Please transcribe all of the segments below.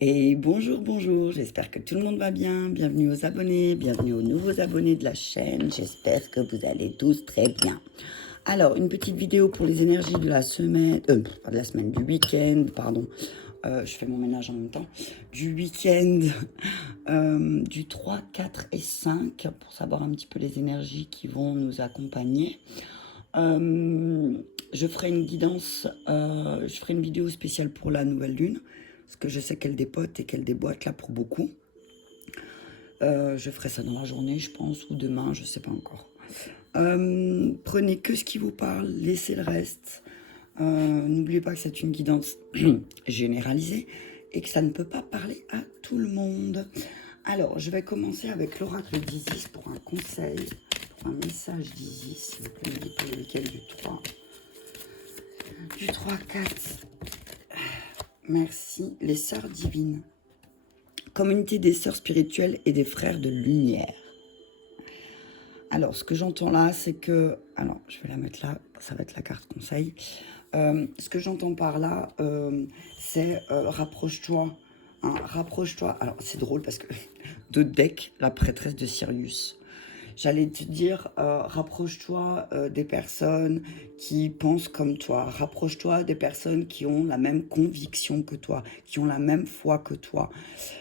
Et bonjour, bonjour, j'espère que tout le monde va bien. Bienvenue aux abonnés, bienvenue aux nouveaux abonnés de la chaîne. J'espère que vous allez tous très bien. Alors, une petite vidéo pour les énergies de la semaine, pas de la semaine, du week-end, pardon. Je fais mon ménage en même temps. Du week-end du 3, 4 et 5 pour savoir un petit peu les énergies qui vont nous accompagner. Je ferai une guidance, je ferai une vidéo spéciale pour la nouvelle lune, parce que je sais qu'elle dépote et qu'elle déboîte là pour beaucoup. Je ferai ça dans la journée, je pense, ou demain, je sais pas encore. Prenez que ce qui vous parle, laissez le reste. N'oubliez pas que c'est une guidance généralisée et que ça ne peut pas parler à tout le monde. Alors, je vais commencer avec l'oracle d'Isis pour un conseil, pour un message d'Isis, s'il vous plaît, me dites pour le week-end du 3, 4. Merci, les sœurs divines. Communauté des sœurs spirituelles et des frères de lumière. Alors, ce que j'entends là, c'est que... Alors, je vais la mettre là, ça va être la carte conseil. Ce que j'entends par là, c'est rapproche-toi. Hein, rapproche-toi. Alors, c'est drôle parce que de deck, la prêtresse de Sirius. J'allais te dire, rapproche-toi des personnes qui pensent comme toi. Rapproche-toi des personnes qui ont la même conviction que toi, qui ont la même foi que toi.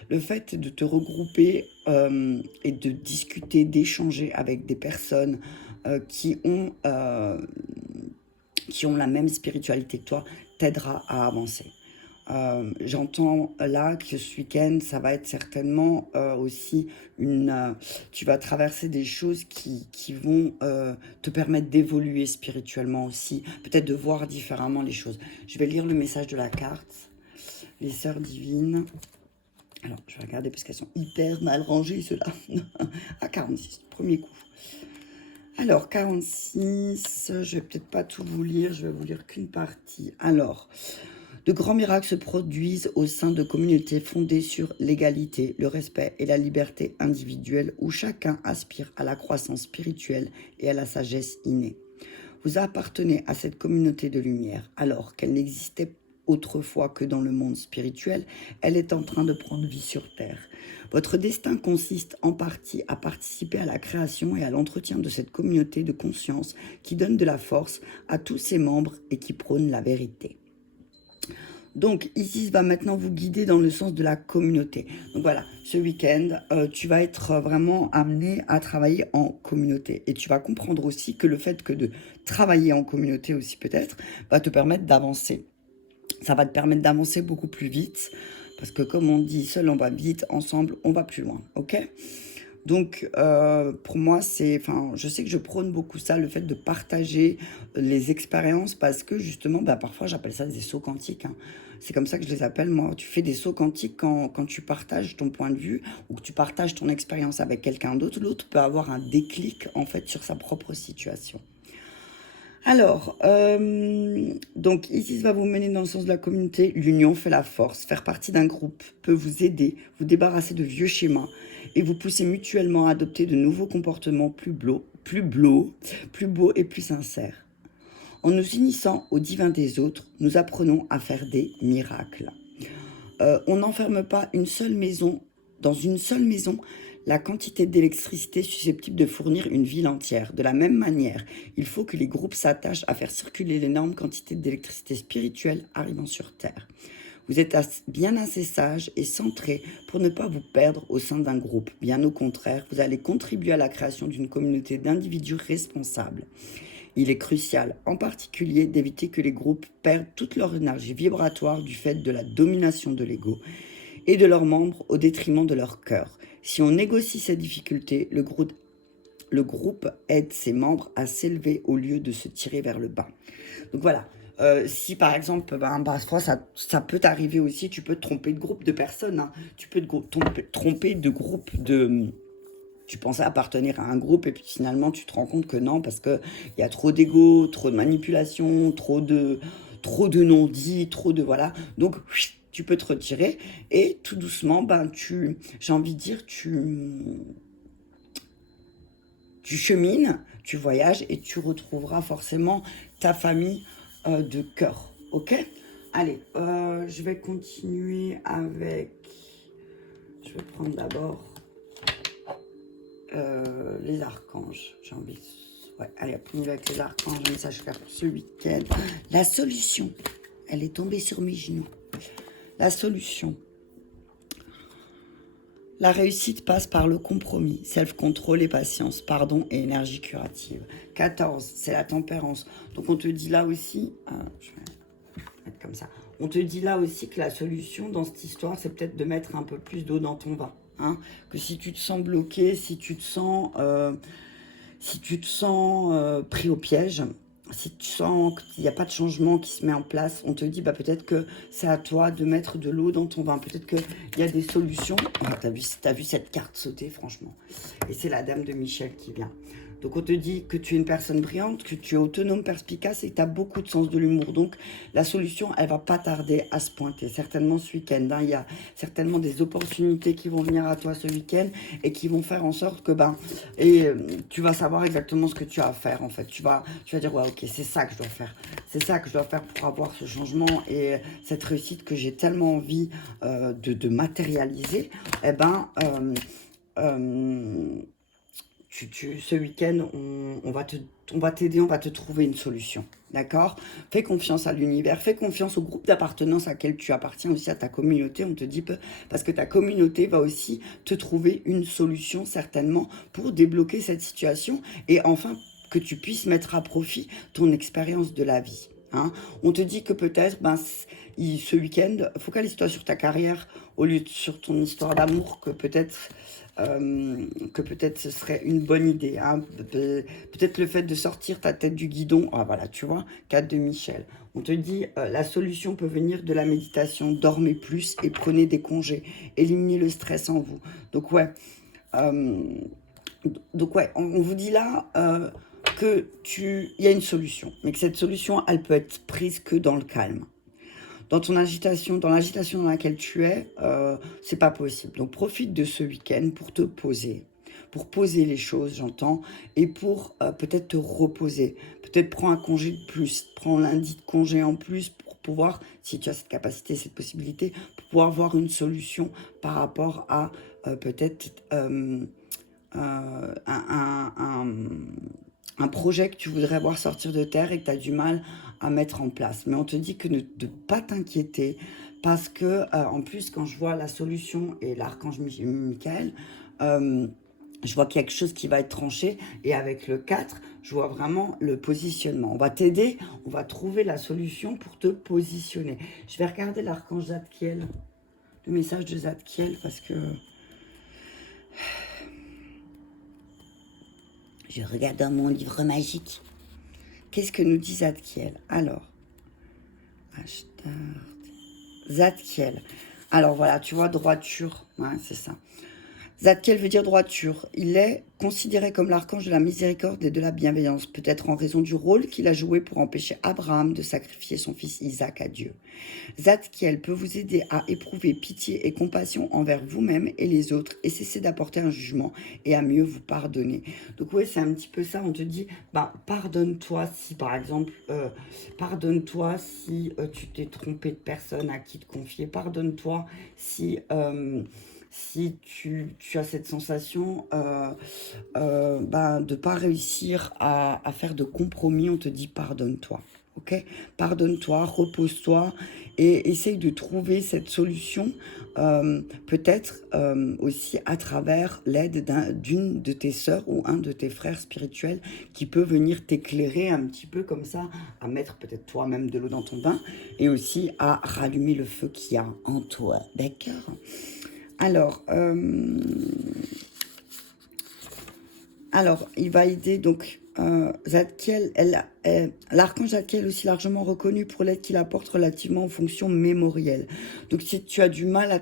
Le fait de te regrouper et de discuter, d'échanger avec des personnes qui ont la même spiritualité que toi t'aidera à avancer. J'entends là que ce week-end, ça va être certainement aussi tu vas traverser des choses qui vont te permettre d'évoluer spirituellement aussi, peut-être de voir différemment les choses. Je vais lire le message de la carte. Les sœurs divines. Alors, je vais regarder parce qu'elles sont hyper mal rangées, ceux-là. À 46, premier coup. Alors, 46, je vais peut-être pas tout vous lire, je vais vous lire qu'une partie. Alors, de grands miracles se produisent au sein de communautés fondées sur l'égalité, le respect et la liberté individuelle où chacun aspire à la croissance spirituelle et à la sagesse innée. Vous appartenez à cette communauté de lumière alors qu'elle n'existait autrefois que dans le monde spirituel, elle est en train de prendre vie sur Terre. Votre destin consiste en partie à participer à la création et à l'entretien de cette communauté de conscience qui donne de la force à tous ses membres et qui prône la vérité. Donc, Isis va maintenant vous guider dans le sens de la communauté. Donc voilà, ce week-end, tu vas être vraiment amené à travailler en communauté. Et tu vas comprendre aussi que le fait que de travailler en communauté aussi peut-être, va te permettre d'avancer. Ça va te permettre d'avancer beaucoup plus vite. Parce que comme on dit, seul on va vite, ensemble on va plus loin. Ok ? Donc, pour moi, je sais que je prône beaucoup ça, le fait de partager les expériences, parce que justement, parfois, j'appelle ça des sauts quantiques. Hein. C'est comme ça que je les appelle, moi. Tu fais des sauts quantiques quand tu partages ton point de vue ou que tu partages ton expérience avec quelqu'un d'autre. L'autre peut avoir un déclic, en fait, sur sa propre situation. Alors, donc Isis va vous mener dans le sens de la communauté. L'union fait la force. Faire partie d'un groupe peut vous aider, vous débarrasser de vieux schémas et vous pousser mutuellement à adopter de nouveaux comportements plus beaux et plus sincères. En nous unissant au divin des autres, nous apprenons à faire des miracles. On n'enferme pas dans une seule maison, la quantité d'électricité susceptible de fournir une ville entière. De la même manière, il faut que les groupes s'attachent à faire circuler l'énorme quantité d'électricité spirituelle arrivant sur Terre. Vous êtes bien assez sage et centré pour ne pas vous perdre au sein d'un groupe. Bien au contraire, vous allez contribuer à la création d'une communauté d'individus responsables. Il est crucial, en particulier, d'éviter que les groupes perdent toute leur énergie vibratoire du fait de la domination de l'ego et de leurs membres au détriment de leur cœur. Si on négocie ces difficultés, le groupe aide ses membres à s'élever au lieu de se tirer vers le bas. Donc voilà, si par exemple, parfois ça peut t'arriver aussi, tu peux te tromper de groupe de personnes, hein. Tu peux te tromper de groupe de... Tu pensais appartenir à un groupe et puis finalement tu te rends compte que non, parce qu'il y a trop d'ego, trop de manipulation, trop de non-dits, trop de... Voilà, donc tu peux te retirer et tout doucement, j'ai envie de dire, tu chemines, tu voyages et tu retrouveras forcément ta famille de cœur, ok? Allez, je vais continuer avec... Je vais prendre d'abord les archanges. J'ai envie... Ouais, allez, on y va avec les archanges. Un message clair pour ce week-end. La solution. Elle est tombée sur mes genoux. La solution. La réussite passe par le compromis, self-control et patience, pardon et énergie curative. 14, c'est la tempérance. Donc on te dit là aussi, je vais mettre comme ça, on te dit là aussi que la solution dans cette histoire, c'est peut-être de mettre un peu plus d'eau dans ton vin. Hein, que si tu te sens bloqué, si tu te sens pris au piège, si tu sens qu'il n'y a pas de changement qui se met en place, on te dit bah, peut-être que c'est à toi de mettre de l'eau dans ton vin. Peut-être qu'il y a des solutions. Oh, t'as vu cette carte sauter, franchement. Et c'est la dame de Michel qui vient. Donc on te dit que tu es une personne brillante, que tu es autonome, perspicace et que tu as beaucoup de sens de l'humour. Donc la solution, elle va pas tarder à se pointer. Certainement ce week-end, hein, il y a certainement des opportunités qui vont venir à toi ce week-end et qui vont faire en sorte que tu vas savoir exactement ce que tu as à faire en fait. Tu vas dire ouais ok, c'est ça que je dois faire. C'est ça que je dois faire pour avoir ce changement et cette réussite que j'ai tellement envie de matérialiser. Eh ben ce week-end, on va t'aider, on va te trouver une solution. D'accord? Fais confiance à l'univers, fais confiance au groupe d'appartenance à quel tu appartiens, aussi à ta communauté, on te dit, parce que ta communauté va aussi te trouver une solution certainement pour débloquer cette situation et enfin que tu puisses mettre à profit ton expérience de la vie. Hein? On te dit que peut-être, ce week-end, focalise-toi sur ta carrière au lieu de sur ton histoire d'amour, que peut-être ce serait une bonne idée. Hein. Peut-être le fait de sortir ta tête du guidon. Ah voilà, tu vois, 4 de Michel. On te dit, la solution peut venir de la méditation. Dormez plus et prenez des congés. Éliminez le stress en vous. Donc ouais, on vous dit là il y a une solution. Mais que cette solution, elle peut être prise que dans le calme. Dans l'agitation dans laquelle tu es, c'est pas possible. Donc profite de ce week-end pour te poser, pour poser les choses, j'entends, et pour peut-être te reposer. Peut-être prends un congé de plus, prends lundi de congé en plus pour pouvoir, si tu as cette capacité, cette possibilité, pour pouvoir voir une solution par rapport à peut-être un projet que tu voudrais voir sortir de terre et que tu as du mal à mettre en place. Mais on te dit que de ne pas t'inquiéter parce que, en plus, quand je vois la solution et l'archange Michael, je vois qu'il y a quelque chose qui va être tranché. Et avec le 4, je vois vraiment le positionnement. On va t'aider, on va trouver la solution pour te positionner. Je vais regarder l'archange Zadkiel, le message de Zadkiel, parce que... Je regarde dans mon livre magique. Qu'est-ce que nous dit Zadkiel? Alors, Zadkiel. Alors voilà, tu vois, droiture. Ouais, c'est ça. Zadkiel veut dire droiture. Il est considéré comme l'archange de la miséricorde et de la bienveillance, peut-être en raison du rôle qu'il a joué pour empêcher Abraham de sacrifier son fils Isaac à Dieu. Zadkiel peut vous aider à éprouver pitié et compassion envers vous-même et les autres et cesser d'apporter un jugement et à mieux vous pardonner. Donc oui, c'est un petit peu ça, on te dit, pardonne-toi si par exemple, pardonne-toi si tu t'es trompé de personne à qui te confier, pardonne-toi si... si tu as cette sensation de ne pas réussir à faire de compromis, on te dit pardonne-toi. Ok, pardonne-toi, repose-toi et essaye de trouver cette solution, peut-être aussi à travers l'aide d'une de tes sœurs ou un de tes frères spirituels qui peut venir t'éclairer un petit peu comme ça, à mettre peut-être toi-même de l'eau dans ton bain et aussi à rallumer le feu qu'il y a en toi. D'accord ? Alors, il va aider donc Zadkiel, l'archange Zadkiel est aussi largement reconnu pour l'aide qu'il apporte relativement aux fonctions mémorielles. Donc, si tu as du mal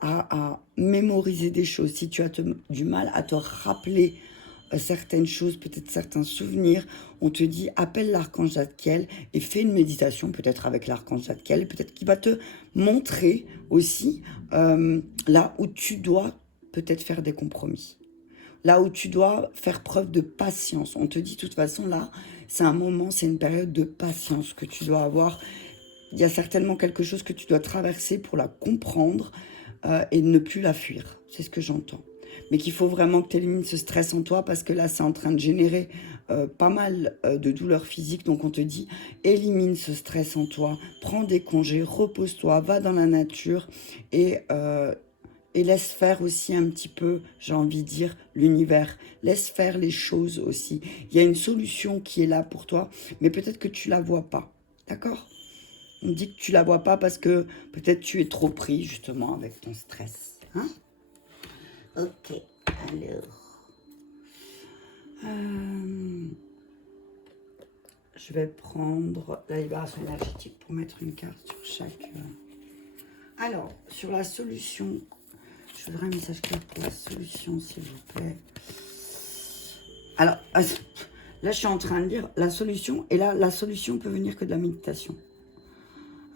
à mémoriser des choses, si tu as du mal à te rappeler certaines choses, peut-être certains souvenirs, on te dit appelle l'archange Zadkiel et fais une méditation peut-être avec l'archange Zadkiel, peut-être qu'il va te montrer aussi là où tu dois peut-être faire des compromis. Là où tu dois faire preuve de patience. On te dit de toute façon là, c'est un moment, c'est une période de patience que tu dois avoir. il y a certainement quelque chose que tu dois traverser pour la comprendre et ne plus la fuir. C'est ce que j'entends. Mais qu'il faut vraiment que tu élimines ce stress en toi parce que là, c'est en train de générer pas mal de douleurs physiques. Donc, on te dit, élimine ce stress en toi, prends des congés, repose-toi, va dans la nature et laisse faire aussi un petit peu, j'ai envie de dire, l'univers. Laisse faire les choses aussi. Il y a une solution qui est là pour toi, mais peut-être que tu la vois pas. D'accord? On me dit que tu la vois pas parce que peut-être tu es trop pris justement avec ton stress. Hein? Ok, alors. Je vais prendre la libération énergétique pour mettre une carte sur chaque... Alors, sur la solution, je voudrais un message clair pour la solution, s'il vous plaît. Alors, là, je suis en train de lire la solution, et là, la solution peut venir que de la méditation.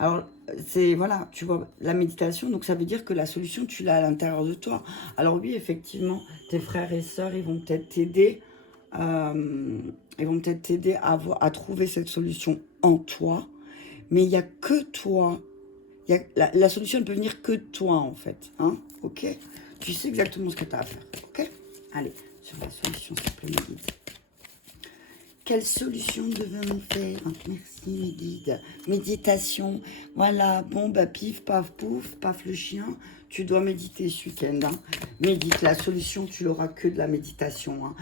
Alors, c'est, voilà, tu vois, la méditation, donc ça veut dire que la solution, tu l'as à l'intérieur de toi. Alors oui, effectivement, tes frères et sœurs, ils vont peut-être t'aider, à trouver cette solution en toi, mais il n'y a que toi. La solution ne peut venir que de toi, en fait, hein, ok? Tu sais exactement ce que tu as à faire, ok? Allez, sur la solution, s'il te plaît, mes guides. Quelle solution devons-nous faire? Merci, mes guides. Méditation. Voilà. Bon, bah, pif, paf, pouf, paf le chien. Tu dois méditer ce week-end. Hein. Médite. La solution, tu l'auras que de la méditation. Hein.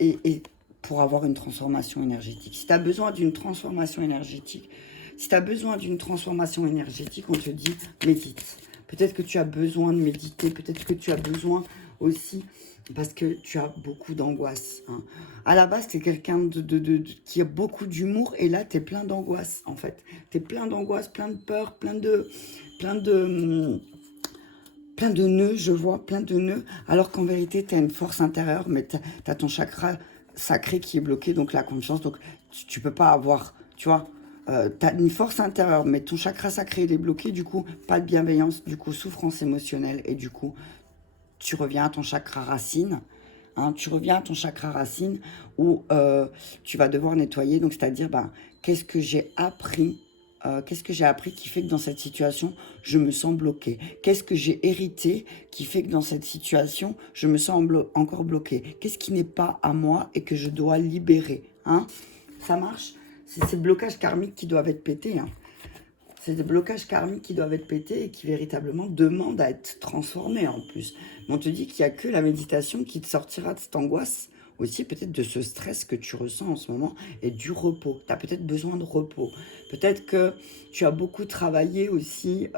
Et pour avoir une transformation énergétique. Si tu as besoin d'une transformation énergétique, on te dit médite. Peut-être que tu as besoin de méditer. Peut-être que tu as besoin aussi... parce que tu as beaucoup d'angoisse. Hein. À la base, tu es quelqu'un qui a beaucoup d'humour et là, tu es plein d'angoisse, en fait. Tu es plein d'angoisse, plein de peur, plein de nœuds, je vois, plein de nœuds, alors qu'en vérité, tu as une force intérieure, mais tu as ton chakra sacré qui est bloqué, donc la confiance, donc tu peux pas avoir, tu vois, tu as une force intérieure, mais ton chakra sacré, il est bloqué, du coup, pas de bienveillance, du coup, souffrance émotionnelle, et du coup, tu reviens à ton chakra racine, hein, tu reviens à ton chakra racine où tu vas devoir nettoyer, donc c'est-à-dire, ben, qu'est-ce que j'ai appris qui fait que dans cette situation, je me sens bloqué? Qu'est-ce que j'ai hérité qui fait que dans cette situation, je me sens encore bloqué? Qu'est-ce qui n'est pas à moi et que je dois libérer, hein? Ça marche? C'est ces blocages karmiques qui doivent être pétés, hein. C'est des blocages karmiques qui doivent être pétés et qui véritablement demandent à être transformés en plus. Mais on te dit qu'il n'y a que la méditation qui te sortira de cette angoisse, aussi peut-être de ce stress que tu ressens en ce moment, et du repos. Tu as peut-être besoin de repos. Peut-être que tu as beaucoup travaillé aussi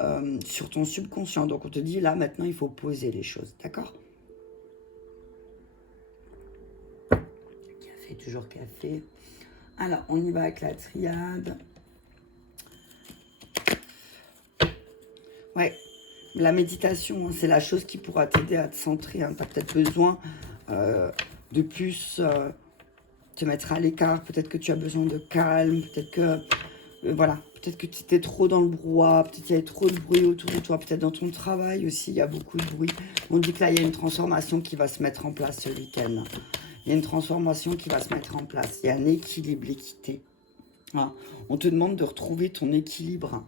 sur ton subconscient. Donc on te dit là maintenant il faut poser les choses. D'accord? Café, toujours café. Alors on y va avec la triade. Ouais, la méditation, hein, c'est la chose qui pourra t'aider à te centrer. Hein. Tu as peut-être besoin de plus te mettre à l'écart. Peut-être que tu as besoin de calme. Peut-être que, voilà, peut-être que tu étais trop dans le brouhaha. Peut-être qu'il y avait trop de bruit autour de toi. Peut-être dans ton travail aussi, il y a beaucoup de bruit. On dit que là, il y a une transformation qui va se mettre en place ce week-end. Il y a une transformation qui va se mettre en place. Il y a un équilibre, l'équité. Voilà. On te demande de retrouver ton équilibre. Hein.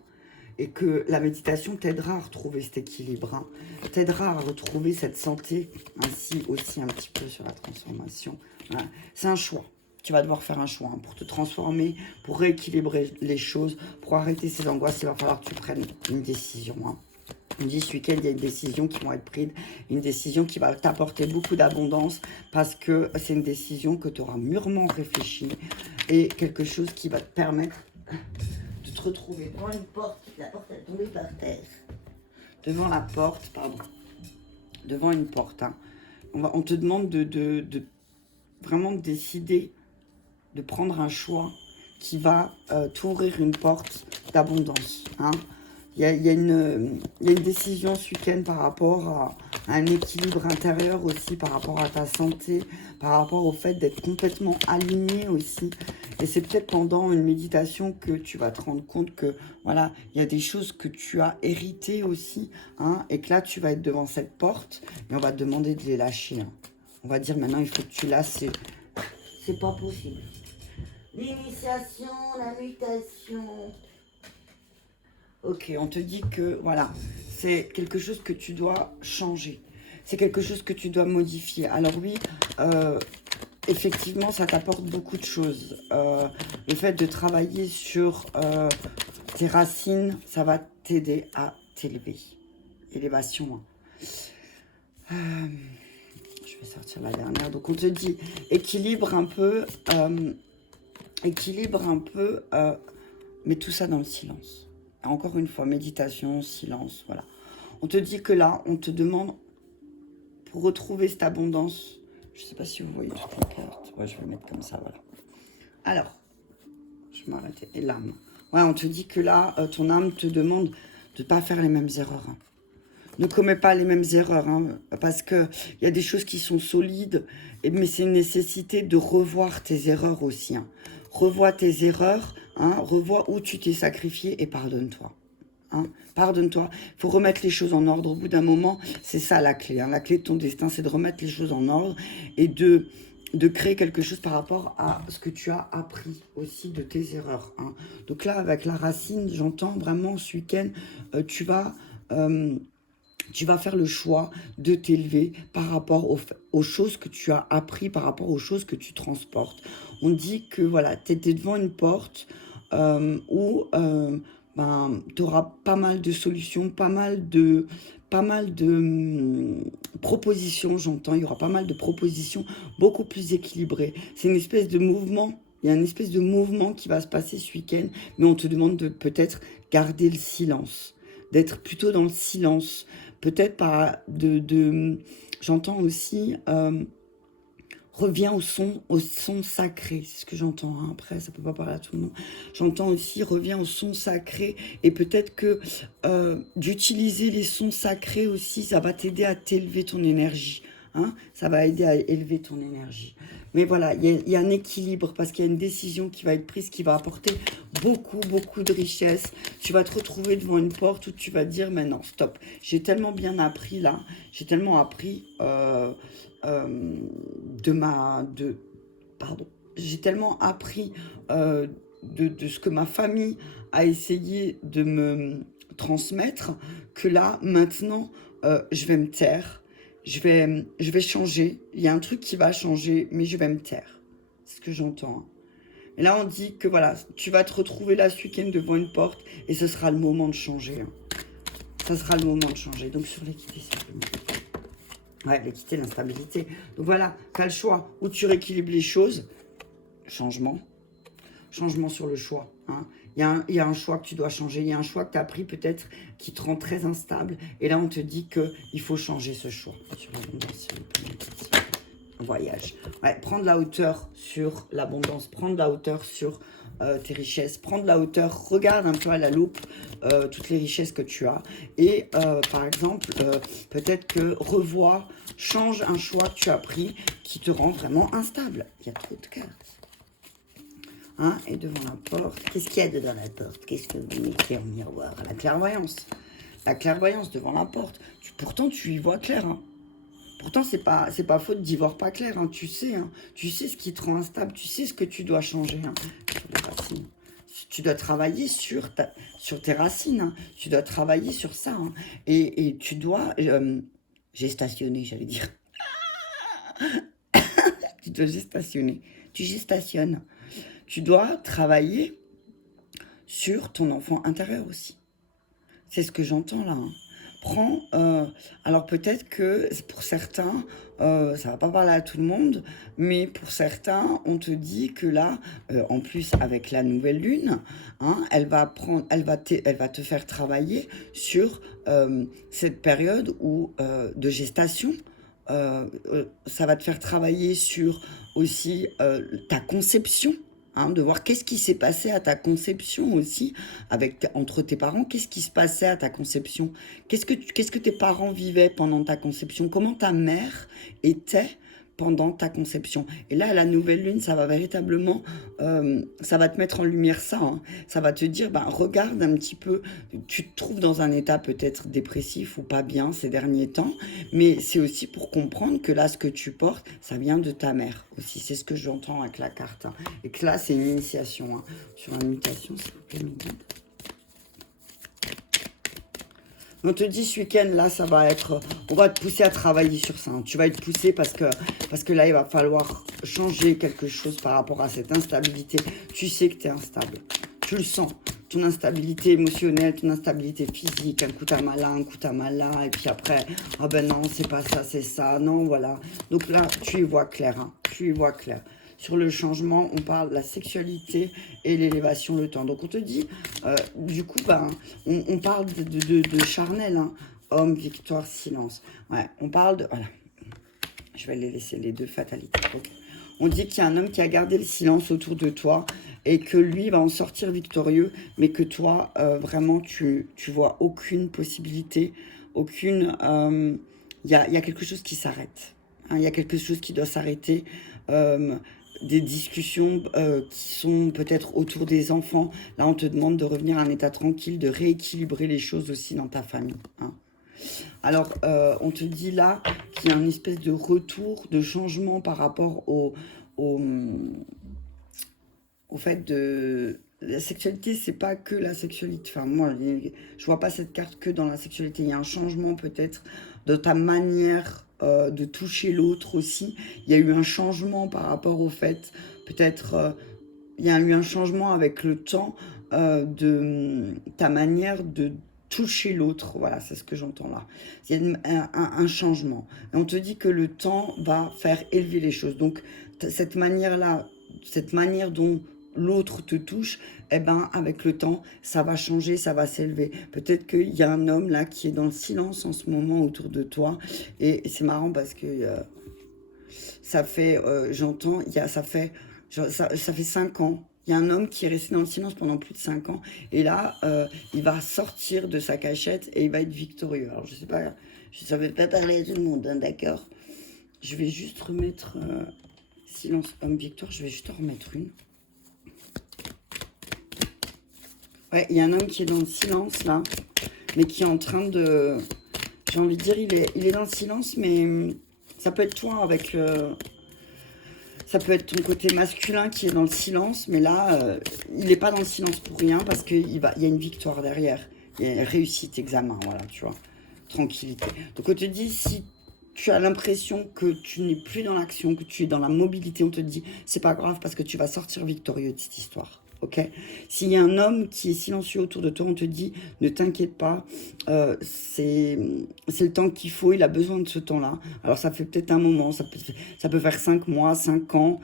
Et que la méditation t'aidera à retrouver cet équilibre, hein, t'aidera à retrouver cette santé, ainsi aussi un petit peu sur la transformation. Voilà. C'est un choix. Tu vas devoir faire un choix hein, pour te transformer, pour rééquilibrer les choses, pour arrêter ces angoisses. Il va falloir que tu prennes une décision. Hein. On dit ce week-end, il y a une décision qui va être prise, une décision qui va t'apporter beaucoup d'abondance parce que c'est une décision que tu auras mûrement réfléchi et quelque chose qui va te permettre de te retrouver devant une porte, la porte est tombée par terre. Devant la porte, pardon. Devant une porte. Hein. On te demande de vraiment décider de prendre un choix qui va t'ouvrir une porte d'abondance. Hein. Il y a une décision ce week-end par rapport à un équilibre intérieur aussi, par rapport à ta santé, par rapport au fait d'être complètement aligné aussi. Et c'est peut-être pendant une méditation que tu vas te rendre compte que, voilà, il y a des choses que tu as héritées aussi, hein, et que là, tu vas être devant cette porte, et on va te demander de les lâcher. Hein. On va dire maintenant, il faut que tu lâches, c'est pas possible. L'initiation, la mutation... Ok, on te dit que, voilà, c'est quelque chose que tu dois changer. C'est quelque chose que tu dois modifier. Alors oui, effectivement, ça t'apporte beaucoup de choses. Le fait de travailler sur tes racines, ça va t'aider à t'élever. Élévation, hein. Je vais sortir la dernière. Donc on te dit équilibre un peu, équilibre un peu, mais tout ça dans le silence. Encore une fois, méditation, silence, voilà. On te dit que là, on te demande, pour retrouver cette abondance, je ne sais pas si vous voyez toutes les cartes. Ouais, je vais le mettre comme ça, voilà. Alors, je m'arrête. Et l'âme. Ouais, on te dit que là, ton âme te demande de ne pas faire les mêmes erreurs. Hein. Ne commets pas les mêmes erreurs, hein, parce qu'il y a des choses qui sont solides, mais c'est une nécessité de revoir tes erreurs aussi. Hein. Revois tes erreurs, hein, revois où tu t'es sacrifié et pardonne-toi. Hein, pardonne-toi. Il faut remettre les choses en ordre. Au bout d'un moment, c'est ça la clé. Hein. La clé de ton destin, c'est de remettre les choses en ordre et de créer quelque chose par rapport à ce que tu as appris aussi de tes erreurs. Hein. Donc là, avec la racine, j'entends vraiment ce week-end, tu vas faire le choix de t'élever par rapport aux choses que tu as appris, par rapport aux choses que tu transportes. On dit que voilà, tu étais devant une porte où tu auras pas mal de solutions, pas mal de propositions, j'entends. Il y aura pas mal de propositions beaucoup plus équilibrées. C'est une espèce de mouvement. Il y a une espèce de mouvement qui va se passer ce week-end, mais on te demande de peut-être garder le silence, d'être plutôt dans le silence. Peut-être pas j'entends aussi, reviens au son sacré, c'est ce que j'entends, hein. Après ça peut pas parler à tout le monde. J'entends aussi, reviens au son sacré, et peut-être que d'utiliser les sons sacrés aussi, ça va t'aider à t'élever ton énergie. Hein, ça va aider à élever ton énergie. Mais voilà, il y a un équilibre parce qu'il y a une décision qui va être prise qui va apporter beaucoup, beaucoup de richesse. Tu vas te retrouver devant une porte où tu vas dire, mais non, stop. J'ai tellement bien appris là. J'ai tellement appris pardon. J'ai tellement appris de ce que ma famille a essayé de me transmettre que là, maintenant, je vais me taire. Je vais changer. Il y a un truc qui va changer, mais je vais me taire. C'est ce que j'entends. Hein. Et là, on dit que voilà, tu vas te retrouver là ce week-end devant une porte et ce sera le moment de changer. Hein. Ça sera le moment de changer. Donc, sur l'équité, simplement. Ouais, l'équité, l'instabilité. Donc, voilà, tu as le choix. Où tu rééquilibres les choses. Changement. Changement sur le choix. Hein. Il y a un choix que tu dois changer. Il y a un choix que tu as pris peut-être qui te rend très instable. Et là, on te dit qu'il faut changer ce choix. Sur l'abondance, voyage. Ouais, prendre la hauteur sur l'abondance. Prendre la hauteur sur tes richesses. Prendre la hauteur. Regarde un peu à la loupe toutes les richesses que tu as. Et par exemple, peut-être que revois, change un choix que tu as pris qui te rend vraiment instable. Il y a trop de cartes. Hein, et devant la porte, qu'est-ce qu'il y a dedans la porte? Qu'est-ce que vous mettez en miroir? La clairvoyance. La clairvoyance devant la porte. Pourtant, tu y vois clair. Hein. Pourtant, c'est pas faute d'y voir pas clair. Hein. Tu sais ce qui te rend instable. Tu sais ce que tu dois changer. Hein, sur les racines. Tu dois travailler sur tes racines. Hein. Tu dois travailler sur ça. Hein. Et tu dois... gestationner, j'allais dire. Tu dois gestationner. Tu gestationnes. Tu dois travailler sur ton enfant intérieur aussi. C'est ce que j'entends là. Hein. Prends, alors peut-être que pour certains, ça va pas parler à tout le monde, mais pour certains, on te dit que là, en plus avec la nouvelle lune, hein, elle va te faire travailler sur cette période de gestation. Ça va te faire travailler sur aussi ta conception. Hein, de voir qu'est-ce qui s'est passé à ta conception aussi, entre tes parents, qu'est-ce qui se passait à ta conception, qu'est-ce que tes parents vivaient pendant ta conception, comment ta mère était pendant ta conception. Et là, la nouvelle lune, ça va véritablement, ça va te mettre en lumière ça. Hein. Ça va te dire, regarde un petit peu, tu te trouves dans un état peut-être dépressif ou pas bien ces derniers temps, mais c'est aussi pour comprendre que là, ce que tu portes, ça vient de ta mère aussi. C'est ce que j'entends avec la carte. Hein. Et que là, c'est une initiation. Hein. Sur une mutation, s'il vous plaît, mes guides. On te dit ce week-end, là, ça va être... On va te pousser à travailler sur ça. Hein. Tu vas être poussé parce que là, il va falloir changer quelque chose par rapport à cette instabilité. Tu sais que tu es instable. Tu le sens. Ton instabilité émotionnelle, ton instabilité physique. Un coup, t'as mal là, un coup, t'as mal là. Et puis après, ah ben non, c'est pas ça, c'est ça. Non, voilà. Donc là, tu y vois clair. Hein. Tu y vois clair. Sur le changement, on parle de la sexualité et l'élévation, le temps. Donc, on te dit, du coup, ben, on parle de charnel, hein. Homme, victoire, silence. Ouais, on parle de... Voilà, je vais les laisser, les deux fatalités. Okay. On dit qu'il y a un homme qui a gardé le silence autour de toi et que lui va en sortir victorieux, mais que toi, vraiment, tu vois aucune possibilité, aucune... Il y a quelque chose qui s'arrête. Hein, il y a quelque chose qui doit s'arrêter. Des discussions qui sont peut-être autour des enfants. Là, on te demande de revenir à un état tranquille, de rééquilibrer les choses aussi dans ta famille. Hein. Alors, on te dit là qu'il y a une espèce de retour, de changement par rapport au, au fait de... La sexualité, c'est pas que la sexualité. Enfin, moi, je vois pas cette carte que dans la sexualité. Il y a un changement peut-être de ta manière de toucher l'autre aussi. Il y a eu un changement par rapport au fait, peut-être, il y a eu un changement avec le temps de ta manière de toucher l'autre. Voilà, c'est ce que j'entends là. Il y a un changement. Et on te dit que le temps va faire élever les choses. Donc, cette manière-là, cette manière dont l'autre te touche, eh ben, avec le temps, ça va changer, ça va s'élever. Peut-être qu'il y a un homme là qui est dans le silence en ce moment autour de toi. Et c'est marrant parce que ça fait, j'entends, ça fait 5 ans. Il y a un homme qui est resté dans le silence pendant plus de 5 ans. Et là, il va sortir de sa cachette et il va être victorieux. Alors, je sais pas, je ne savais pas parler à tout le monde, hein, d'accord. Je vais juste remettre silence homme victoire. Je vais juste en remettre une. Ouais, il y a un homme qui est dans le silence, là, mais qui est en train de... J'ai envie de dire, il est dans le silence, mais ça peut être toi avec le... Ça peut être ton côté masculin qui est dans le silence, mais là, il n'est pas dans le silence pour rien, parce qu'il y a une victoire derrière. Il y a une réussite, examen, voilà, tu vois. Tranquillité. Donc, on te dit, si tu as l'impression que tu n'es plus dans l'action, que tu es dans la mobilité, on te dit, c'est pas grave, parce que tu vas sortir victorieux de cette histoire. Ok. S'il y a un homme qui est silencieux autour de toi, on te dit, ne t'inquiète pas, c'est le temps qu'il faut, il a besoin de ce temps-là. Alors ça fait peut-être un moment, ça peut faire 5 mois, 5 ans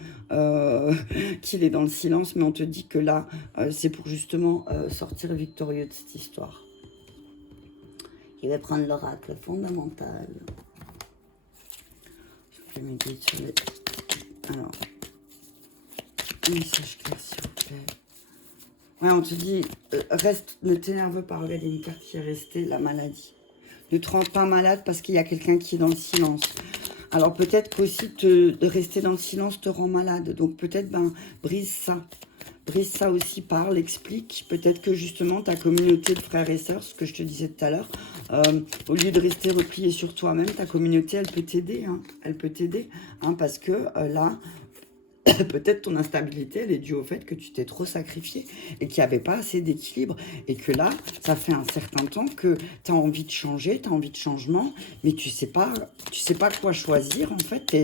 qu'il est dans le silence, mais on te dit que là, c'est pour justement sortir victorieux de cette histoire. Il va prendre l'oracle fondamental. Je vais m'aider sur les... Alors, un message clair s'il vous plaît. Ouais, on te dit, reste, ne t'énerve pas, regarde, il y a une carte qui est restée, la maladie. Ne te rends pas malade parce qu'il y a quelqu'un qui est dans le silence. Alors peut-être qu'aussi de rester dans le silence te rend malade. Donc peut-être, brise ça. Brise ça aussi, parle, explique. Peut-être que justement ta communauté de frères et sœurs, ce que je te disais tout à l'heure, au lieu de rester replié sur toi-même, ta communauté, elle peut t'aider. Hein, elle peut t'aider. Hein, parce que là... peut-être ton instabilité, elle est due au fait que tu t'es trop sacrifié et qu'il n'y avait pas assez d'équilibre. Et que là, ça fait un certain temps que tu as envie de changer, tu as envie de changement, mais tu sais pas quoi choisir. En fait,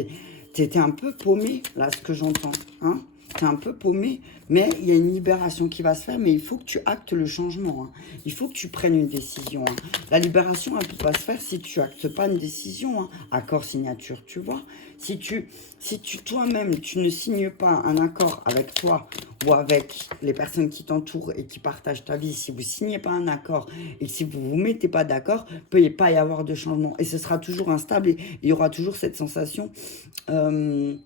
tu es un peu paumé, là, ce que j'entends. Hein, tu es un peu paumé, mais il y a une libération qui va se faire, mais il faut que tu actes le changement. Hein. Il faut que tu prennes une décision. Hein. La libération, elle ne peut pas se faire si tu actes pas une décision. Hein. Accord, signature, tu vois. Si toi-même, tu ne signes pas un accord avec toi ou avec les personnes qui t'entourent et qui partagent ta vie, si vous ne signez pas un accord et si vous ne vous mettez pas d'accord, il ne peut pas y avoir de changement. Et ce sera toujours instable et il y aura toujours cette sensation de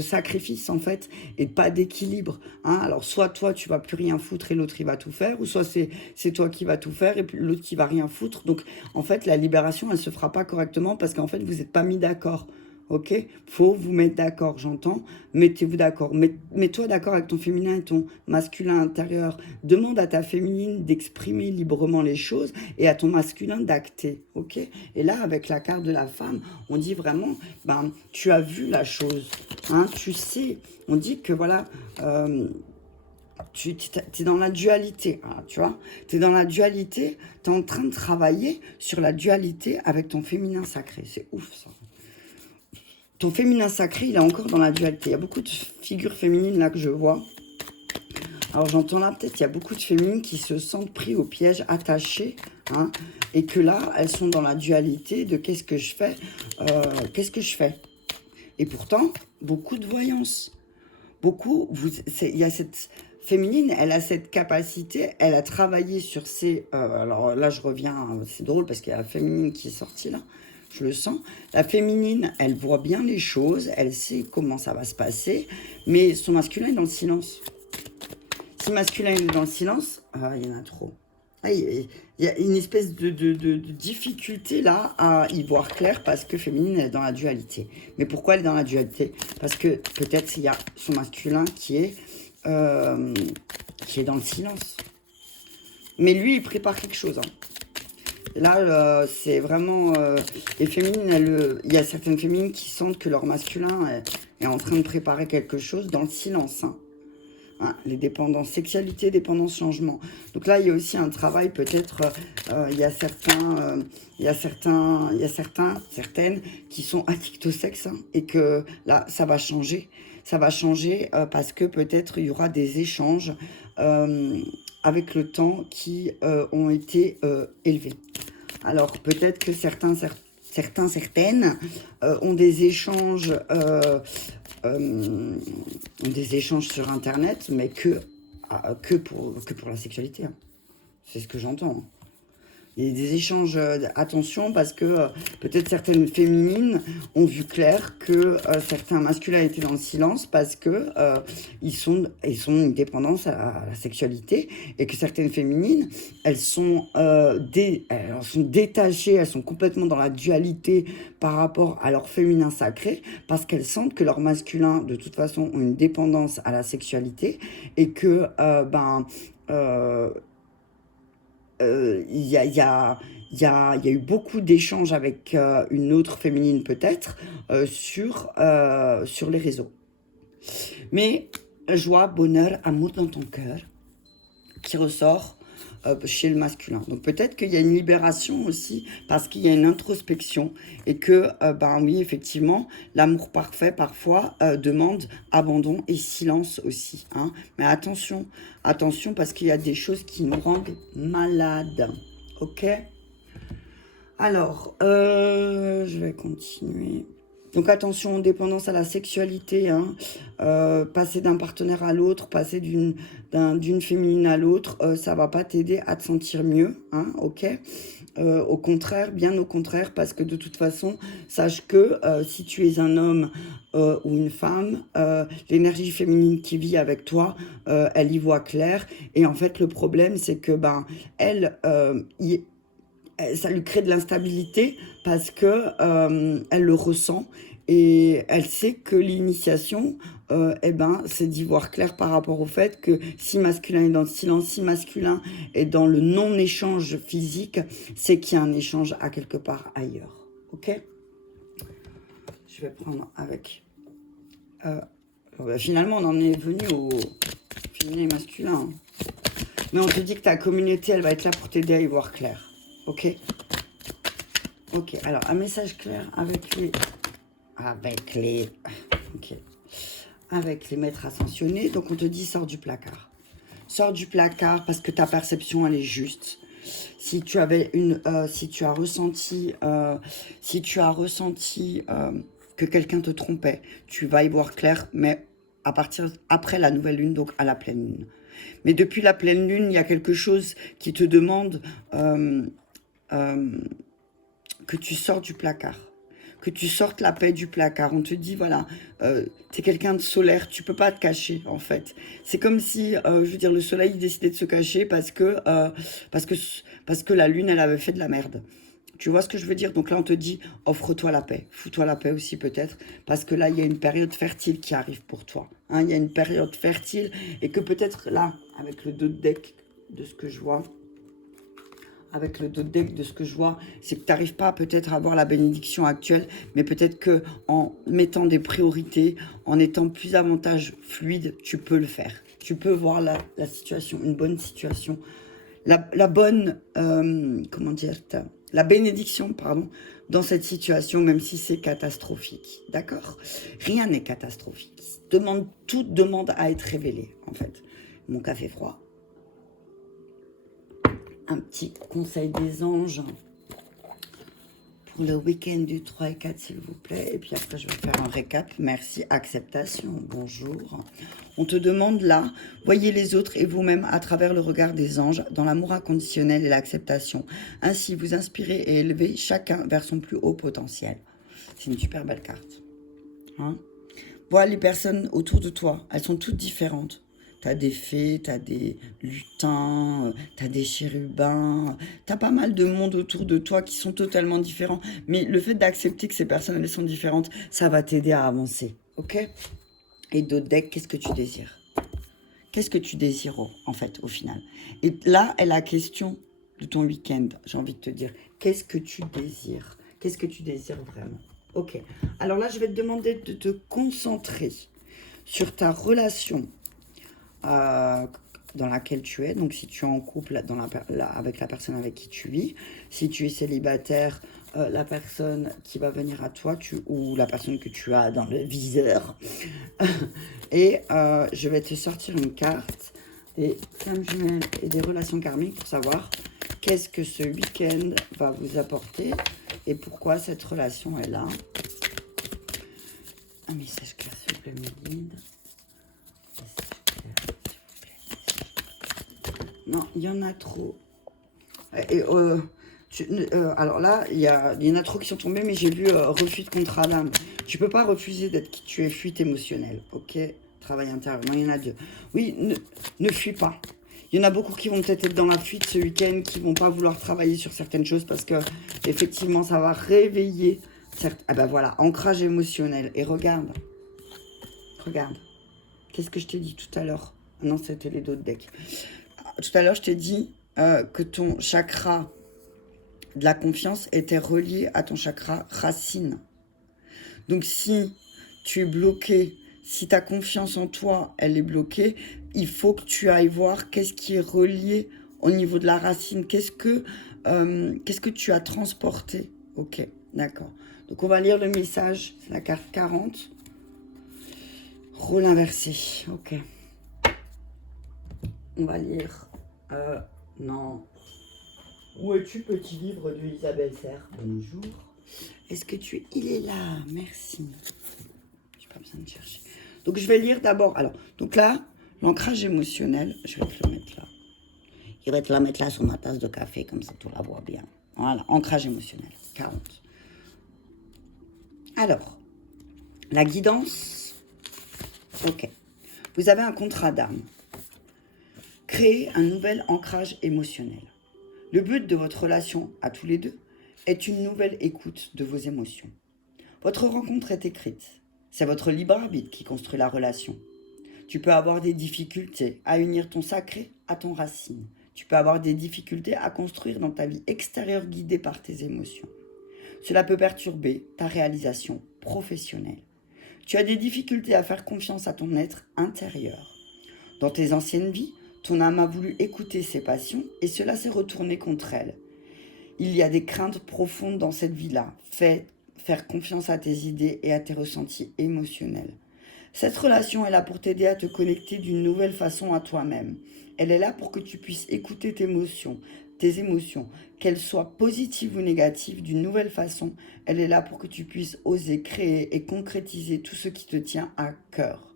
sacrifice en fait et pas d'équilibre. Hein. Alors soit toi tu vas plus rien foutre et l'autre il va tout faire, ou soit c'est toi qui va tout faire et puis l'autre qui va rien foutre. Donc en fait la libération elle se fera pas correctement parce qu'en fait vous n'êtes pas mis d'accord. Ok, faut vous mettre d'accord, j'entends. Mettez-vous d'accord. Mets-toi d'accord avec ton féminin et ton masculin intérieur. Demande à ta féminine d'exprimer librement les choses et à ton masculin d'acter. Ok. Et là, avec la carte de la femme, on dit vraiment, tu as vu la chose. Hein, tu sais. On dit que voilà. tu es dans la dualité, hein, tu vois. Tu es dans la dualité, tu es en train de travailler sur la dualité avec ton féminin sacré. C'est ouf, ça. Ton féminin sacré, il est encore dans la dualité. Il y a beaucoup de figures féminines là que je vois. Alors j'entends là, peut-être il y a beaucoup de féminines qui se sentent pris au piège, attachées, hein, et que là, elles sont dans la dualité de qu'est-ce que je fais, qu'est-ce que je fais. Et pourtant, beaucoup de voyance. Beaucoup, il y a cette féminine, elle a cette capacité, elle a travaillé sur ses... alors là, je reviens, c'est drôle parce qu'il y a la féminine qui est sortie là, je le sens. La féminine, elle voit bien les choses, elle sait comment ça va se passer, mais son masculin est dans le silence. Si masculin est dans le silence, il y en a trop. Il y a une espèce de difficulté là à y voir clair parce que féminine elle est dans la dualité. Mais pourquoi elle est dans la dualité? Parce que peut-être il y a son masculin qui est dans le silence. Mais lui, il prépare quelque chose. Hein. Là, c'est vraiment... les féminines, il y a certaines féminines qui sentent que leur masculin est en train de préparer quelque chose dans le silence. Hein. Hein, les dépendances, sexualité, dépendance, changement. Donc là, il y a aussi un travail, peut-être, il y a certaines qui sont addictes au sexe, hein, et que là, ça va changer. Ça va changer parce que peut-être il y aura des échanges avec le temps qui ont été élevés. Alors, peut-être que certaines ont des échanges sur Internet, mais que pour la sexualité. Hein. C'est ce que j'entends. Hein. Il y a des échanges, attention, parce que peut-être certaines féminines ont vu clair que certains masculins étaient dans le silence parce que ils ont une dépendance à la sexualité et que certaines féminines, elles sont détachées, elles sont complètement dans la dualité par rapport à leur féminin sacré parce qu'elles sentent que leurs masculins, de toute façon, ont une dépendance à la sexualité et que, il y a eu beaucoup d'échanges avec une autre féminine peut-être sur les réseaux. Mais joie, bonheur, amour dans ton cœur qui ressort chez le masculin. Donc peut-être qu'il y a une libération aussi parce qu'il y a une introspection et que, oui, effectivement, l'amour parfait parfois demande abandon et silence aussi. Hein. Mais attention parce qu'il y a des choses qui nous rendent malades. Ok? Alors, je vais continuer. Donc attention, dépendance à la sexualité, hein. Passer d'un partenaire à l'autre, passer d'une féminine à l'autre, ça va pas t'aider à te sentir mieux, hein, ok? Au contraire, bien au contraire, parce que de toute façon, sache que si tu es un homme ou une femme, l'énergie féminine qui vit avec toi, elle y voit clair. Et en fait, le problème, c'est que ça lui crée de l'instabilité parce que elle le ressent et elle sait que l'initiation, c'est d'y voir clair par rapport au fait que si masculin est dans le silence, si masculin est dans le non-échange physique, c'est qu'il y a un échange à quelque part ailleurs. Ok? Je vais prendre avec... finalement, on en est venu au féminin et masculin. Hein. Mais on te dit que ta communauté, elle va être là pour t'aider à y voir clair. Ok. Ok, alors un message clair avec les maîtres ascensionnés. Donc on te dit sors du placard. Sors du placard parce que ta perception elle est juste. Si tu avais si tu as ressenti que quelqu'un te trompait, tu vas y voir clair, mais après la nouvelle lune, donc à la pleine lune. Mais depuis la pleine lune, il y a quelque chose qui te demande que tu sors du placard, que tu sortes la paix du placard. On te dit, voilà, tu es quelqu'un de solaire, tu peux pas te cacher, en fait. C'est comme si, le soleil décidait de se cacher parce que la lune, elle avait fait de la merde. Tu vois ce que je veux dire? Donc là, on te dit, offre-toi la paix. Fous-toi la paix aussi, peut-être. Parce que là, il y a une période fertile qui arrive pour toi. Hein, il y a une période fertile et que peut-être là, avec le dos de deck de ce que je vois, c'est que tu n'arrives pas peut-être à avoir la bénédiction actuelle, mais peut-être qu'en mettant des priorités, en étant plus avantage fluide, tu peux le faire. Tu peux voir la situation, une bonne situation, la bonne, comment dire, la bénédiction, pardon, dans cette situation, même si c'est catastrophique. D'accord? Rien n'est catastrophique. Toute demande à être révélée, en fait. Mon café froid. Un petit conseil des anges pour le week-end du 3 et 4, s'il vous plaît. Et puis après, je vais faire un récap. Merci, acceptation, bonjour. On te demande là, voyez les autres et vous-même à travers le regard des anges, dans l'amour inconditionnel et l'acceptation. Ainsi, vous inspirez et élevez chacun vers son plus haut potentiel. C'est une super belle carte. Hein? Vois les personnes autour de toi, elles sont toutes différentes. T'as des fées, t'as des lutins, t'as des chérubins, t'as pas mal de monde autour de toi qui sont totalement différents. Mais le fait d'accepter que ces personnes, elles sont différentes, ça va t'aider à avancer, ok? Et d'autres decks, qu'est-ce que tu désires? Qu'est-ce que tu désires, en fait, au final? Et là est la question de ton week-end, j'ai envie de te dire. Qu'est-ce que tu désires? Qu'est-ce que tu désires vraiment? Ok. Alors là, je vais te demander de te concentrer sur ta relation dans laquelle tu es. Donc, si tu es en couple avec la personne avec qui tu vis, si tu es célibataire, la personne qui va venir à toi ou la personne que tu as dans le viseur. Et je vais te sortir une carte des flammes jumelles et des relations karmiques pour savoir qu'est-ce que ce week-end va vous apporter et pourquoi cette relation est là. Un message clair, s'il vous plaît, mes guides. Non, il y en a trop. Et, alors là, il y en a trop qui sont tombés, mais j'ai vu refus de contrat d'âme. Tu peux pas refuser d'être qui tu es, fuite émotionnelle, ok? Travail intérieur, non, il y en a deux. Oui, ne fuis pas. Il y en a beaucoup qui vont peut-être être dans la fuite ce week-end, qui vont pas vouloir travailler sur certaines choses parce que, effectivement, ça va réveiller. Ah ben voilà, ancrage émotionnel. Et regarde. Qu'est-ce que je t'ai dit tout à l'heure? Non, c'était les d'autres decks. Tout à l'heure, je t'ai dit que ton chakra de la confiance était relié à ton chakra racine. Donc, si tu es bloqué, si ta confiance en toi, elle est bloquée, il faut que tu ailles voir qu'est-ce qui est relié au niveau de la racine. Qu'est-ce que tu as transporté? Ok, d'accord. Donc, on va lire le message. C'est la carte 40. Rôle inversé. Ok. On va lire... non. Où es-tu, petit livre de Isabelle Serre? Bonjour. Est-ce que tu es... Il est là, merci. J'ai pas besoin de chercher. Donc, je vais lire d'abord. Alors, donc là, l'ancrage émotionnel, je vais te le mettre là. Je vais te la mettre là sur ma tasse de café, comme ça tu la vois bien. Voilà, ancrage émotionnel, 40. Alors, la guidance. Ok. Vous avez un contrat d'âme. Créez un nouvel ancrage émotionnel. Le but de votre relation à tous les deux est une nouvelle écoute de vos émotions. Votre rencontre est écrite. C'est votre libre arbitre qui construit la relation. Tu peux avoir des difficultés à unir ton sacré à ton racine. Tu peux avoir des difficultés à construire dans ta vie extérieure guidée par tes émotions. Cela peut perturber ta réalisation professionnelle. Tu as des difficultés à faire confiance à ton être intérieur. Dans tes anciennes vies, ton âme a voulu écouter ses passions et cela s'est retourné contre elle. Il y a des craintes profondes dans cette vie-là. Faire confiance à tes idées et à tes ressentis émotionnels. Cette relation est là pour t'aider à te connecter d'une nouvelle façon à toi-même. Elle est là pour que tu puisses écouter tes émotions, qu'elles soient positives ou négatives, d'une nouvelle façon. Elle est là pour que tu puisses oser créer et concrétiser tout ce qui te tient à cœur.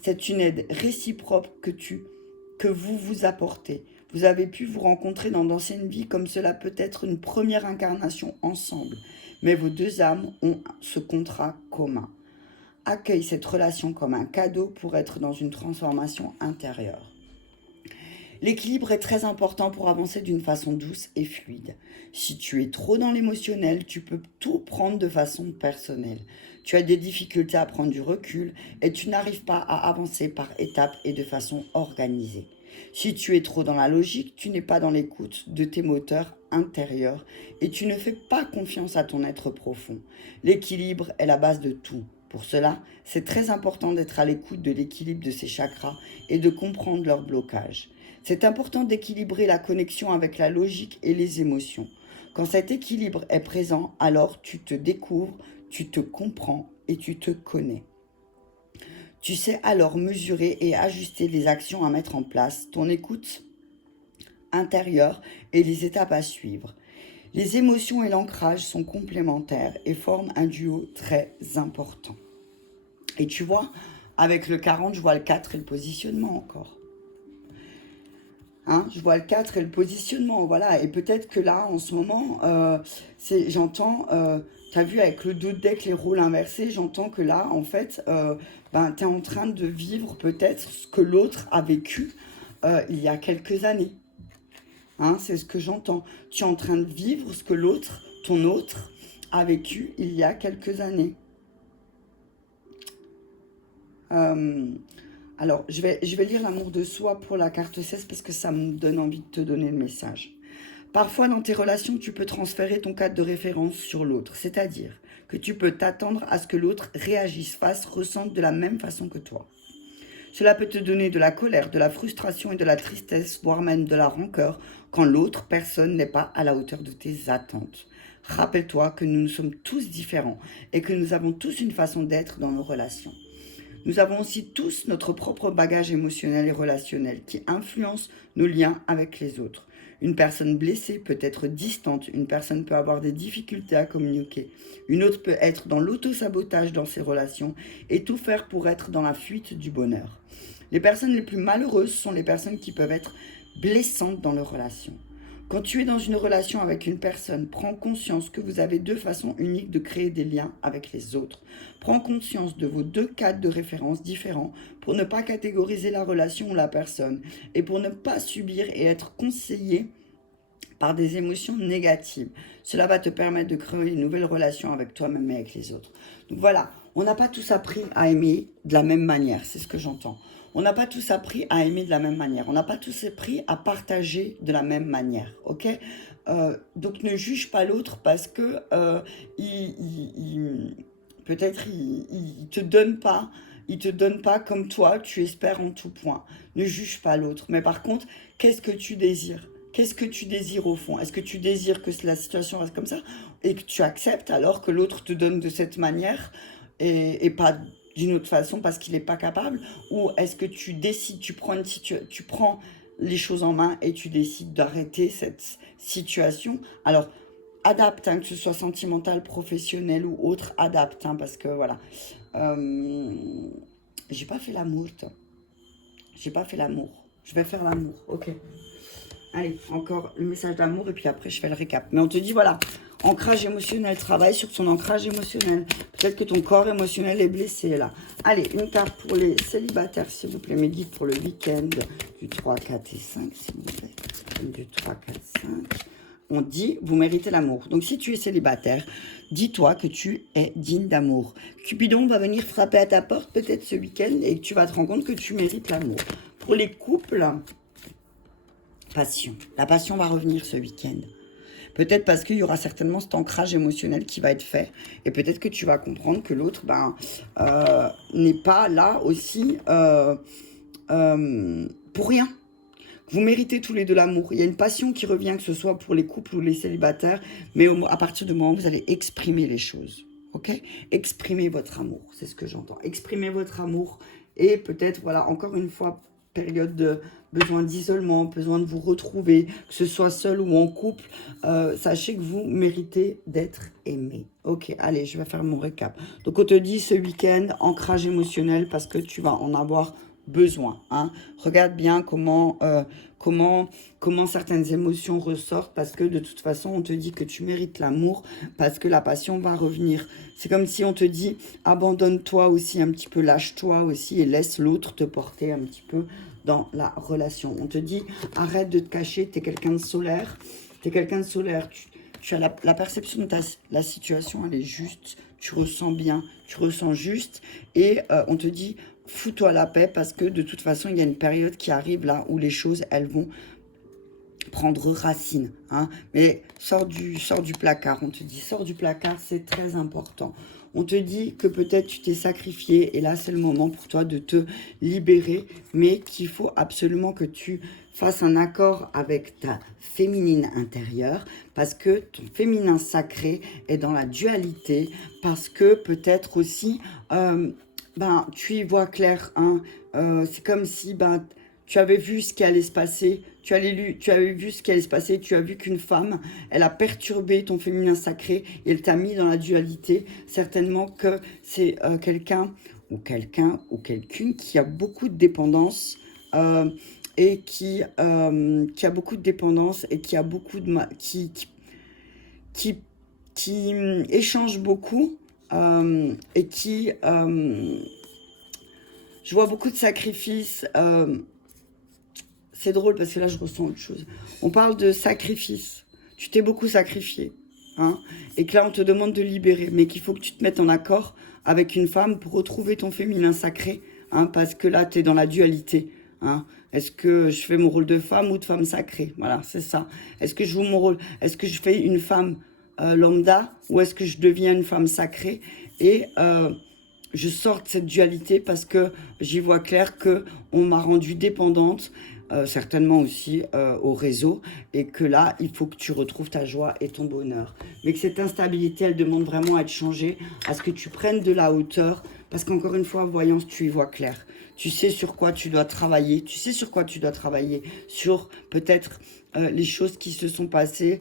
C'est une aide réciproque que vous vous apportez. Vous avez pu vous rencontrer dans d'anciennes vies comme cela peut être une première incarnation ensemble. Mais vos deux âmes ont ce contrat commun. Accueille cette relation comme un cadeau pour être dans une transformation intérieure. L'équilibre est très important pour avancer d'une façon douce et fluide. Si tu es trop dans l'émotionnel, tu peux tout prendre de façon personnelle. Tu as des difficultés à prendre du recul et tu n'arrives pas à avancer par étapes et de façon organisée. Si tu es trop dans la logique, tu n'es pas dans l'écoute de tes moteurs intérieurs et tu ne fais pas confiance à ton être profond. L'équilibre est la base de tout. Pour cela, c'est très important d'être à l'écoute de l'équilibre de ces chakras et de comprendre leurs blocages. C'est important d'équilibrer la connexion avec la logique et les émotions. Quand cet équilibre est présent, alors tu te découvres, tu te comprends et tu te connais. Tu sais alors mesurer et ajuster les actions à mettre en place, ton écoute intérieure et les étapes à suivre. Les émotions et l'ancrage sont complémentaires et forment un duo très important. Et tu vois, avec le 40, je vois le 4 et le positionnement encore. Hein, je vois le 4 et le positionnement, voilà. Et peut-être que là, en ce moment, j'entends, tu as vu avec le 2 de deck, les rôles inversés, j'entends que là, en fait, tu es en train de vivre peut-être ce que l'autre a vécu il y a quelques années. Hein, c'est ce que j'entends. Tu es en train de vivre ce que l'autre, ton autre, a vécu il y a quelques années. Alors, je vais lire l'amour de soi pour la carte 16 parce que ça me donne envie de te donner le message. Parfois, dans tes relations, tu peux transférer ton cadre de référence sur l'autre, c'est-à-dire que tu peux t'attendre à ce que l'autre réagisse, fasse, ressente de la même façon que toi. Cela peut te donner de la colère, de la frustration et de la tristesse, voire même de la rancœur, quand l'autre personne n'est pas à la hauteur de tes attentes. Rappelle-toi que nous sommes tous différents et que nous avons tous une façon d'être dans nos relations. Nous avons aussi tous notre propre bagage émotionnel et relationnel qui influence nos liens avec les autres. Une personne blessée peut être distante, une personne peut avoir des difficultés à communiquer, une autre peut être dans l'auto-sabotage dans ses relations et tout faire pour être dans la fuite du bonheur. Les personnes les plus malheureuses sont les personnes qui peuvent être blessantes dans leurs relations. Quand tu es dans une relation avec une personne, prends conscience que vous avez deux façons uniques de créer des liens avec les autres. Prends conscience de vos deux cadres de référence différents pour ne pas catégoriser la relation ou la personne et pour ne pas subir et être conseillé par des émotions négatives. Cela va te permettre de créer une nouvelle relation avec toi-même et avec les autres. Donc voilà, on n'a pas tous appris à aimer de la même manière, c'est ce que j'entends. On n'a pas tous appris à aimer de la même manière. On n'a pas tous appris à partager de la même manière, ok? Donc ne juge pas l'autre parce que peut-être il te donne pas, il te donne pas comme toi tu espères en tout point. Ne juge pas l'autre. Mais par contre, qu'est-ce que tu désires? Qu'est-ce que tu désires au fond? Est-ce que tu désires que la situation reste comme ça et que tu acceptes alors que l'autre te donne de cette manière et pas d'une autre façon parce qu'il n'est pas capable? Ou est-ce que tu décides, tu prends les choses en main et tu décides d'arrêter cette situation? Alors, adapte, hein, que ce soit sentimental, professionnel ou autre, adapte, hein, parce que voilà. J'ai pas fait l'amour, toi. J'ai pas fait l'amour. Je vais faire l'amour, ok. Allez, encore le message d'amour et puis après je fais le récap. Mais on te dit voilà, ancrage émotionnel, travaille sur ton ancrage émotionnel. Peut-être que ton corps émotionnel est blessé là. Allez, une carte pour les célibataires, s'il vous plaît, mes guides pour le week-end du 3, 4 et 5, s'il vous plaît. Du 3, 4, 5. On dit, vous méritez l'amour. Donc si tu es célibataire, dis-toi que tu es digne d'amour. Cupidon va venir frapper à ta porte peut-être ce week-end et que tu vas te rendre compte que tu mérites l'amour. Pour les couples... passion. La passion va revenir ce week-end. Peut-être parce qu'il y aura certainement cet ancrage émotionnel qui va être fait. Et peut-être que tu vas comprendre que l'autre n'est pas là aussi pour rien. Vous méritez tous les deux l'amour. Il y a une passion qui revient, que ce soit pour les couples ou les célibataires. Mais à partir du moment où vous allez exprimer les choses. Ok? Exprimez votre amour. C'est ce que j'entends. Exprimez votre amour. Et peut-être, voilà, encore une fois, période de besoin d'isolement, besoin de vous retrouver, que ce soit seul ou en couple, sachez que vous méritez d'être aimé. Ok, allez, je vais faire mon récap. Donc, on te dit ce week-end, ancrage émotionnel, parce que tu vas en avoir besoin. Hein. Regarde bien comment certaines émotions ressortent, parce que de toute façon, on te dit que tu mérites l'amour, parce que la passion va revenir. C'est comme si on te dit, abandonne-toi aussi un petit peu, lâche-toi aussi, et laisse l'autre te porter un petit peu dans la relation. On te dit, arrête de te cacher, tu es quelqu'un de solaire, tu es quelqu'un de solaire, tu as la perception de la situation, elle est juste, tu ressens bien, tu ressens juste, et on te dit, fous-toi la paix, parce que de toute façon, il y a une période qui arrive là, où les choses, elles vont prendre racine, hein. Mais sors du placard, on te dit, sors du placard, c'est très important. On te dit que peut-être tu t'es sacrifié et là c'est le moment pour toi de te libérer, mais qu'il faut absolument que tu fasses un accord avec ta féminine intérieure, parce que ton féminin sacré est dans la dualité, parce que peut-être aussi, ben, tu y vois clair, hein. C'est comme si ben, tu avais vu ce qui allait se passer, tu avais vu ce qui allait se passer, tu as vu qu'une femme, elle a perturbé ton féminin sacré et elle t'a mis dans la dualité. Certainement que c'est quelqu'un ou quelqu'une qui a beaucoup de dépendance et qui a beaucoup de dépendance et qui a beaucoup de qui, échange beaucoup et qui je vois beaucoup de sacrifices. C'est drôle parce que là, je ressens autre chose. On parle de sacrifice. Tu t'es beaucoup sacrifié. Hein, et que là, on te demande de libérer. Mais qu'il faut que tu te mettes en accord avec une femme pour retrouver ton féminin sacré. Hein, parce que là, tu es dans la dualité. Hein. Est-ce que je fais mon rôle de femme ou de femme sacrée? Voilà, c'est ça. Est-ce que je joue mon rôle? Est-ce que je fais une femme lambda? Ou est-ce que je deviens une femme sacrée? Et je sors de cette dualité parce que j'y vois clair que on m'a rendue dépendante, certainement aussi au réseau, et que là, il faut que tu retrouves ta joie et ton bonheur. Mais que cette instabilité, elle demande vraiment à être changée, à ce que tu prennes de la hauteur, parce qu'encore une fois, voyance, tu y vois clair. Tu sais sur quoi tu dois travailler, tu sais sur quoi tu dois travailler, sur peut-être les choses qui se sont passées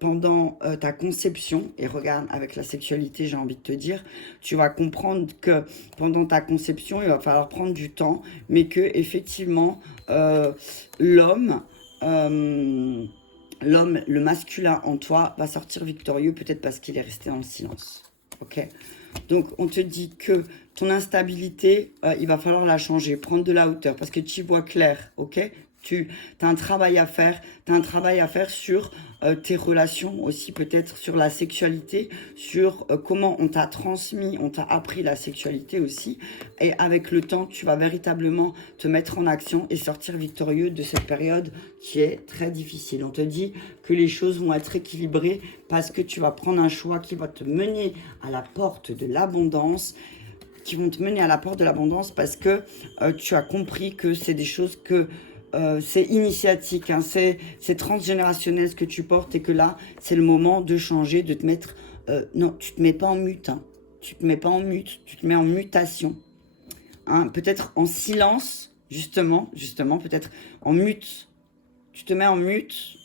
pendant ta conception. Et regarde, avec la sexualité, j'ai envie de te dire, tu vas comprendre que pendant ta conception, il va falloir prendre du temps, mais que effectivement, l'homme, le masculin en toi, va sortir victorieux, peut-être parce qu'il est resté dans le silence. Ok? Donc, on te dit que ton instabilité, il va falloir la changer, prendre de la hauteur, parce que tu y vois clair, ok? Tu as un travail à faire, sur tes relations aussi, peut-être sur la sexualité, sur comment on t'a transmis, on t'a appris la sexualité aussi. Et avec le temps, tu vas véritablement te mettre en action et sortir victorieux de cette période qui est très difficile. On te dit que les choses vont être équilibrées parce que tu vas prendre un choix qui va te mener à la porte de l'abondance, parce que tu as compris que c'est des choses que c'est initiatique, hein, c'est transgénérationnel ce que tu portes, et que là, c'est le moment de changer, de te mettre... non, tu te mets pas en mute, hein, tu te mets pas en mute, tu te mets en mutation. Hein, peut-être en silence, justement, peut-être en mute. Tu te mets en mute,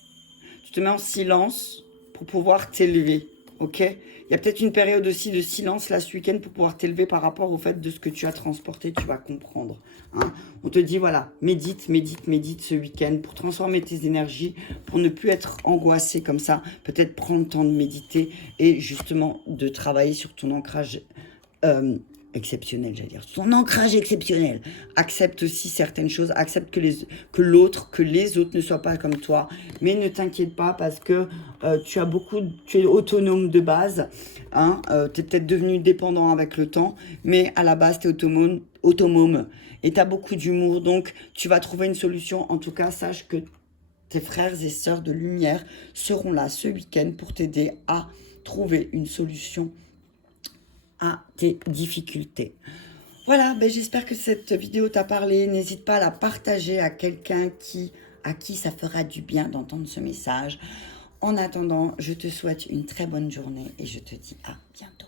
tu te mets en silence pour pouvoir t'élever, ok? Il y a peut-être une période aussi de silence là ce week-end pour pouvoir t'élever par rapport au fait de ce que tu as transporté, tu vas comprendre. Hein. On te dit, voilà, médite ce week-end pour transformer tes énergies, pour ne plus être angoissé comme ça. Peut-être prendre le temps de méditer et justement de travailler sur ton ancrage exceptionnel, j'allais dire. Son ancrage exceptionnel. Accepte aussi certaines choses, accepte que les autres ne soient pas comme toi, mais ne t'inquiète pas parce que tu es autonome de base, hein, tu es peut-être devenu dépendant avec le temps, mais à la base tu es autonome et tu as beaucoup d'humour, donc tu vas trouver une solution. En tout cas, sache que tes frères et sœurs de lumière seront là ce week-end pour t'aider à trouver une solution à tes difficultés. Voilà, ben j'espère que cette vidéo t'a parlé. N'hésite pas à la partager à quelqu'un à qui ça fera du bien d'entendre ce message. En attendant, je te souhaite une très bonne journée et je te dis à bientôt.